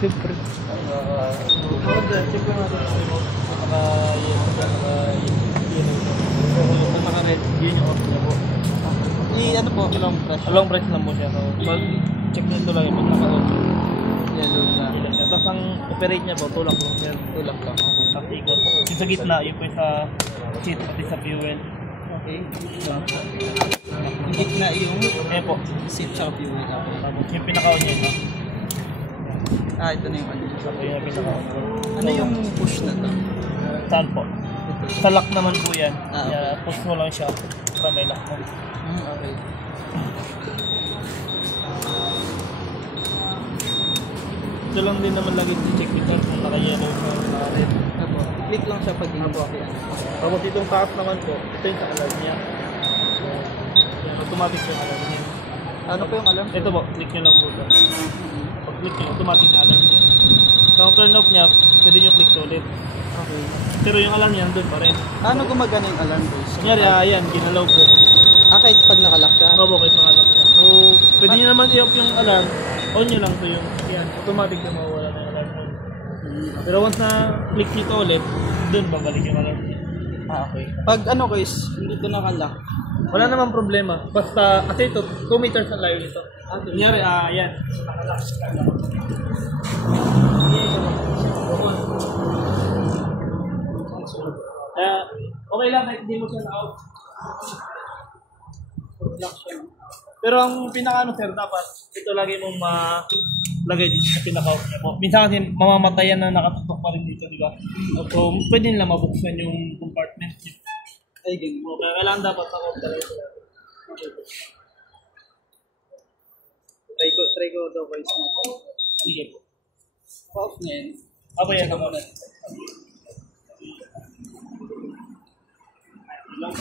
Siyempre. Check ko natin sa remote. Naka-yellow. Naka-red. Yun yung off niya po. Ano po? Long press. Long press lang po siya. So, pag check nyo ito lang yung pag naka-off. Yellow siya. Tapos ang operate niya po, tulak lang. Tulak lang. Okay. Tapos ikot. Yung sa gitna, yun po sa seat pati sa fuel. Okay. Yung gitna yung po. Seat sa fuel. Okay. Tapos yung pinaka-on niya ito. Ito na yung ano. Ito yung pinaka-on. Ano yung push na ito? Saan po? Ito. Sa lock naman po yan. Okay. Push mo lang siya. Para may lock mo. Okay. Ito lang din naman lagi i-check ito kung naka-yellow siya o naka-red. Click lang siya pag hindi yan. Tapos itong taas naman po, ito yung sa-alarm niya. Automatic yung alarm niya. Ano po yung alarm? Ito po, click nyo lang po ito. Pag click nyo, automatic na alarm niya. So ang turn off niya, pwede nyo click ulit. Okay. Pero yung alarm niya, nandun pa rin. Ano gumagana yung alarm guys? Kunyari, yan, ginalaw po. Kahit pag nakalock siya? Opo, kahit nakalock siya. So, pwede nyo naman i-off yung alarm. On nyo lang ito yung yan. Automatic na mawawala na yung alarm. Pero once na click nyo ito ulit, dun babalik yung alarm niya. Okay. Pag ano guys, hindi ito nakalock, wala namang problema. Basta, kasi ito, 2 meters ang layo nito. Kunyari, yan. Nakalock siya. Okay lang kahit hindi mo siya na-out. Pero ang pinaka-ano sir, dapat ito lagi mong malagay dito sa pinaka-out niya po. Minsan kasi mamamatayan na nakatutok pa rin dito, di ba? So, pwede nila mabuksan yung compartment niya. Ay, ganyan mo. Kaya kailangan dapat sa off talaga sila. Try ko daw guys na. Sige po. Off niya yun. Yan naman. Long